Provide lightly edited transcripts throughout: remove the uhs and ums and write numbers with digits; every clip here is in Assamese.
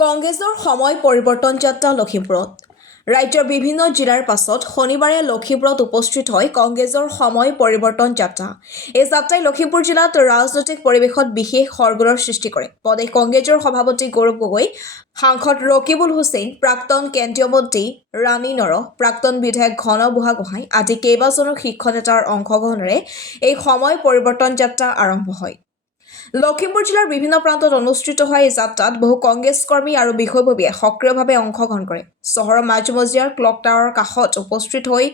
কংগ্ৰেছৰ সময় পৰিৱৰ্তন যাত্ৰা লখিমপুৰত ৰাজ্যৰ বিভিন্ন জিলাৰ পাছত শনিবাৰে লখিমপুৰত উপস্থিত হয় কংগ্ৰেছৰ সময় পৰিৱৰ্তন যাত্ৰা। এই যাত্ৰাই লখিমপুৰ জিলাত ৰাজনৈতিক পৰিৱেশত বিশেষ সৰগোলৰ সৃষ্টি কৰে। প্ৰদেশ কংগ্ৰেছৰ সভাপতি গৌৰৱ গগৈ, সাংসদ ৰকিবুল হুছেইন, প্ৰাক্তন কেন্দ্ৰীয় মন্ত্ৰী ৰাণী নৰহ, প্ৰাক্তন বিধায়ক বুঢ়াগোহাঁই আদি কেইবাজনো শীৰ্ষ নেতাৰ অংশগ্ৰহণেৰে এই সময় পৰিৱৰ্তন যাত্ৰা আৰম্ভ হয়। লখিমপুৰ জিলাৰ বিভিন্ন প্ৰান্তত অনুষ্ঠিত হোৱা এই যাত্ৰাত বহু কংগ্ৰেছ কৰ্মী আৰু বিষয়ববীয়ে সক্ৰিয়ভাৱে অংশগ্ৰহণ কৰে। চহৰৰ মাজমজিয়াৰ ক্লক টাৱাৰৰ কাষত উপস্থিত হৈ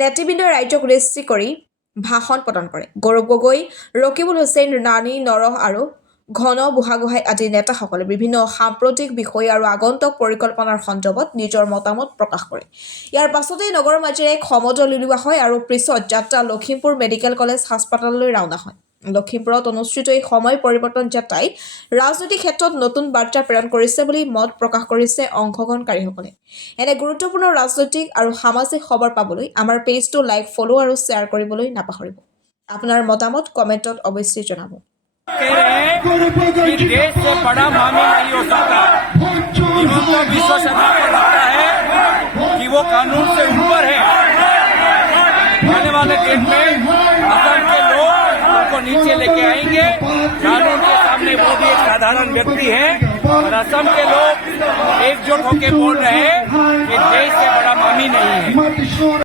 নেতৃবৃন্দই ৰাইজক উদ্দেশ্যি কৰি ভাষণ প্ৰদান কৰে। গৌৰৱ গগৈ, ৰকিবুল হুছেইন, ৰাণী নৰহ আৰু বুঢ়াগোহাঁই আদি নেতাসকলে বিভিন্ন সাম্প্ৰতিক বিষয় আৰু আগন্তুক পৰিকল্পনাৰ সন্দৰ্ভত নিজৰ মতামত প্ৰকাশ কৰে। ইয়াৰ পাছতে নগৰৰ মাজেৰে এক সমদল উলিওৱা হয় আৰু পিছত যাত্ৰা লখিমপুৰ মেডিকেল কলেজ হাস্পতাললৈ ৰাওনা হয়। লখিমপুৰত অনুষ্ঠিত এই সময় পৰিৱৰ্তন যাত্ৰাই ৰাজনৈতিক ক্ষেত্ৰত নতুন বাৰ্তা প্ৰেৰণ কৰিছে বুলি মত প্ৰকাশ কৰিছে অংশগ্ৰহণকাৰীসকলে। এনে গুৰুত্বপূৰ্ণ ৰাজনৈতিক আৰু সামাজিক খবৰ পাবলৈ আমাৰ পেজটো লাইক, ফ'ল' আৰু শ্বেয়াৰ কৰিবলৈ নাপাহৰিব। আপোনাৰ মতামত কমেণ্টত অৱশ্যেই জনাব। देश से बड़ा मामी नहीं हो सकता। हिमंत विश्व शर्मा को लगता है कि वो कानून से ऊपर है। आने वाले दिन में असम के लोग उनको नीचे लेके आएंगे। कानून के सामने वो भी एक साधारण व्यक्ति है और असम के लोग एकजुट होकर बोल रहे हैं कि देश से बड़ा मामी नहीं है।